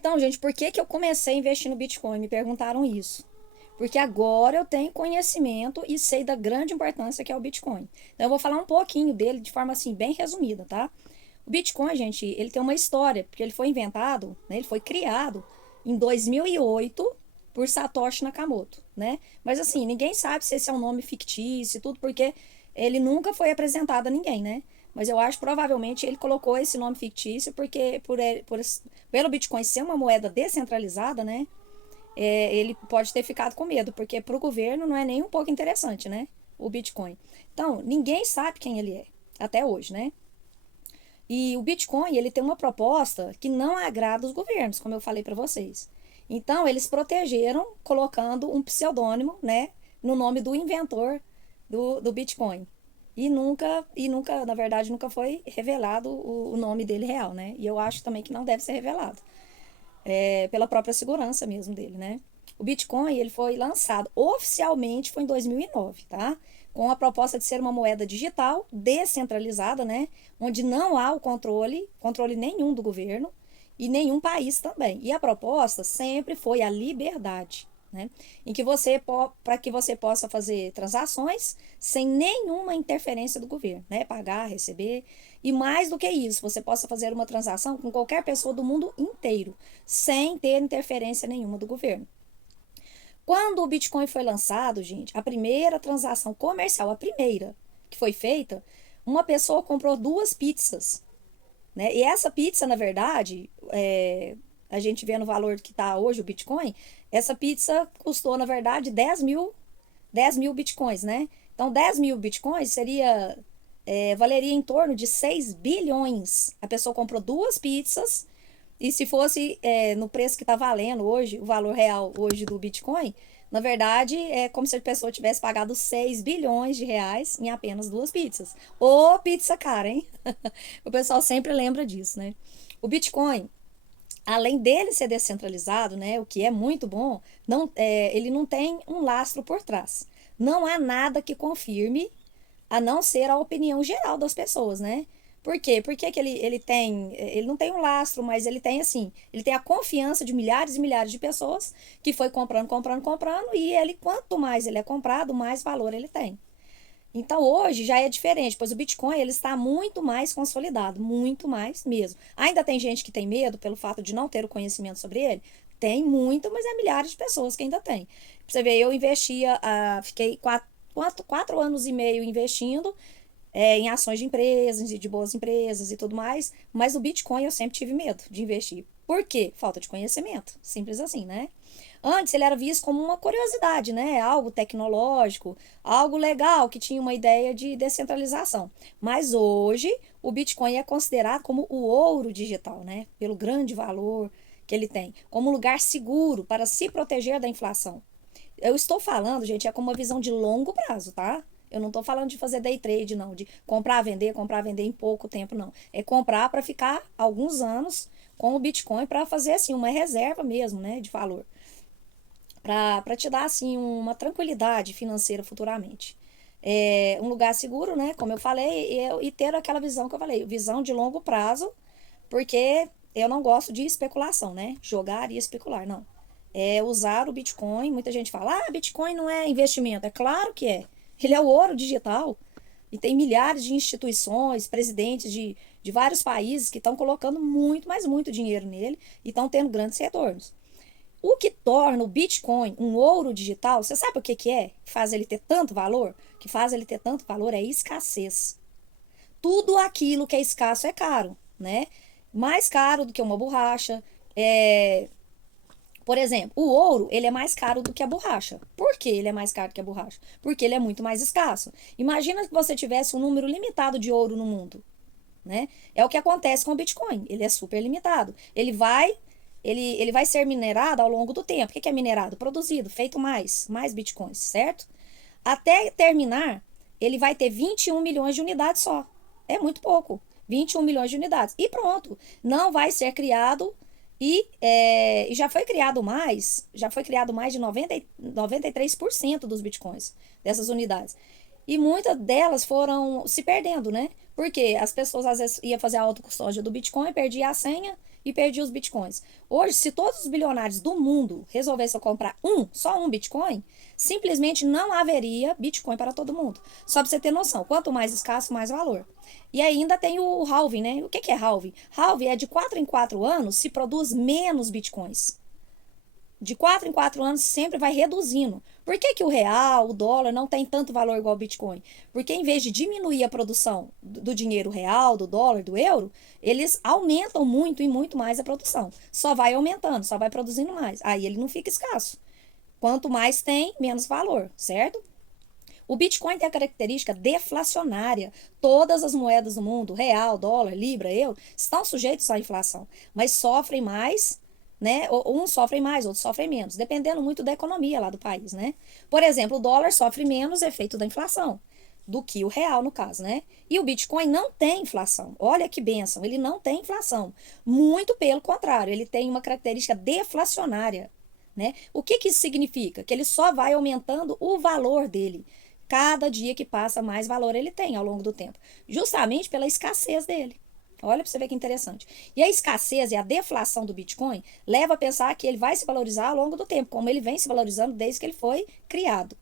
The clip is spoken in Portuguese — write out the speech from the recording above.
Então, gente, por que que eu comecei a investir no Bitcoin? Me perguntaram isso. Porque agora eu tenho conhecimento e sei da grande importância que é o Bitcoin. Então, eu vou falar um pouquinho dele de forma assim, bem resumida, tá? O Bitcoin, gente, ele tem uma história, porque ele foi inventado, né? Ele foi criado em 2008 por Satoshi Nakamoto, né? Mas assim, ninguém sabe se esse é um nome fictício e tudo, porque ele nunca foi apresentado a ninguém, né? Mas eu acho que provavelmente ele colocou esse nome fictício porque pelo Bitcoin ser uma moeda descentralizada, né? Ele pode ter ficado com medo, porque para o governo não é nem um pouco interessante, né? O Bitcoin. Então, ninguém sabe quem ele é, até hoje, né? E o Bitcoin, ele tem uma proposta que não agrada os governos, como eu falei para vocês. Então, eles protegeram colocando um pseudônimo, né, no nome do inventor do Bitcoin. E nunca, na verdade, nunca foi revelado o nome dele real, né? E eu acho também que não deve ser revelado, pela própria segurança mesmo dele, né? O Bitcoin, ele foi lançado oficialmente foi em 2009, tá? Com a proposta de ser uma moeda digital descentralizada, né? Onde não há o controle nenhum do governo e nenhum país também. E a proposta sempre foi a liberdade, né? Em que para que você possa fazer transações sem nenhuma interferência do governo, né? Pagar, receber. E mais do que isso, você possa fazer uma transação com qualquer pessoa do mundo inteiro, sem ter interferência nenhuma do governo. Quando o Bitcoin foi lançado, gente, a primeira transação comercial, a primeira que foi feita, uma pessoa comprou duas pizzas, né? E essa pizza, na verdade, a gente vê no valor que está hoje o Bitcoin, essa pizza custou, na verdade, 10 mil Bitcoins, né? Então, 10 mil Bitcoins valeria em torno de 6 bilhões. A pessoa comprou duas pizzas e se fosse no preço que está valendo hoje, o valor real hoje do Bitcoin, na verdade é como se a pessoa tivesse pagado 6 bilhões de reais em apenas duas pizzas. Ô, pizza cara, hein? O pessoal sempre lembra disso, né? O Bitcoin, além dele ser descentralizado, né, o que é muito bom, ele não tem um lastro por trás. Não há nada que confirme a não ser a opinião geral das pessoas, né? Por quê? Porque que ele não tem um lastro, mas ele tem assim, ele tem a confiança de milhares e milhares de pessoas que foi comprando, comprando, comprando, e ele, quanto mais ele é comprado, mais valor ele tem. Então hoje já é diferente, pois o Bitcoin ele está muito mais consolidado, muito mais mesmo. Ainda tem gente que tem medo pelo fato de não ter o conhecimento sobre ele? Tem muito, mas é milhares de pessoas que ainda tem. Pra você ver, eu investia, fiquei 4 anos e meio investindo em ações de empresas e de boas empresas e tudo mais, mas o Bitcoin eu sempre tive medo de investir. Por quê? Falta de conhecimento. Simples assim, né? Antes ele era visto como uma curiosidade, né? Algo tecnológico, algo legal que tinha uma ideia de descentralização. Mas hoje o Bitcoin é considerado como o ouro digital, né? Pelo grande valor que ele tem, como um lugar seguro para se proteger da inflação. Eu estou falando, gente, é com uma visão de longo prazo, tá? Eu não estou falando de fazer day trade, não, de comprar, vender em pouco tempo, não. É comprar para ficar alguns anos com o Bitcoin para fazer assim uma reserva mesmo, né, de valor, para te dar assim uma tranquilidade financeira futuramente. É um lugar seguro, né, como eu falei, e ter aquela visão que eu falei, visão de longo prazo, porque eu não gosto de especulação, né? Jogar e especular, não. É usar o Bitcoin. Muita gente fala, Bitcoin não é investimento. É claro que é. Ele é o ouro digital. E tem milhares de instituições, presidentes de vários países que estão colocando muito, mas muito dinheiro nele e estão tendo grandes retornos. O que torna o Bitcoin um ouro digital, você sabe o que, que é? Que faz ele ter tanto valor? Que faz ele ter tanto valor é escassez. Tudo aquilo que é escasso é caro, né? Mais caro do que uma borracha. Por exemplo, o ouro, ele é mais caro do que a borracha. Por que ele é mais caro que a borracha? Porque ele é muito mais escasso. Imagina que você tivesse um número limitado de ouro no mundo, né? É o que acontece com o Bitcoin. Ele é super limitado. Ele vai ser minerado ao longo do tempo. O que é minerado? Produzido, feito mais Bitcoins, certo? Até terminar, ele vai ter 21 milhões de unidades só. É muito pouco. 21 milhões de unidades. E pronto. Não vai ser criado e já foi criado mais de 93% dos bitcoins dessas unidades. E muitas delas foram se perdendo, né? Porque as pessoas às vezes iam fazer a autocustódia do Bitcoin, perdia a senha e perdi os bitcoins. Hoje, se todos os bilionários do mundo resolvessem comprar só um bitcoin, simplesmente não haveria bitcoin para todo mundo. Só para você ter noção, quanto mais escasso, mais valor. E ainda tem o halving, né? O que é halving? Halving é de 4 em 4 anos se produz menos bitcoins. De 4 em 4 anos sempre vai reduzindo. Por que, que o real, o dólar não tem tanto valor igual o Bitcoin? Porque em vez de diminuir a produção do dinheiro real, do dólar, do euro, eles aumentam muito e muito mais a produção. Só vai aumentando, só vai produzindo mais. Aí ele não fica escasso. Quanto mais tem, menos valor, certo? O Bitcoin tem a característica deflacionária. Todas as moedas do mundo, real, dólar, libra, euro, estão sujeitos à inflação, mas sofrem mais, né? Uns sofrem mais, outros sofrem menos, dependendo muito da economia lá do país, né? Por exemplo, o dólar sofre menos efeito da inflação do que o real, no caso, né? E o Bitcoin não tem inflação. Olha que bênção, ele não tem inflação. Muito pelo contrário, ele tem uma característica deflacionária, né? O que que isso significa? Que ele só vai aumentando o valor dele. Cada dia que passa, mais valor ele tem ao longo do tempo. Justamente pela escassez dele. Olha para você ver que interessante. E a escassez e a deflação do Bitcoin leva a pensar que ele vai se valorizar ao longo do tempo, como ele vem se valorizando desde que ele foi criado.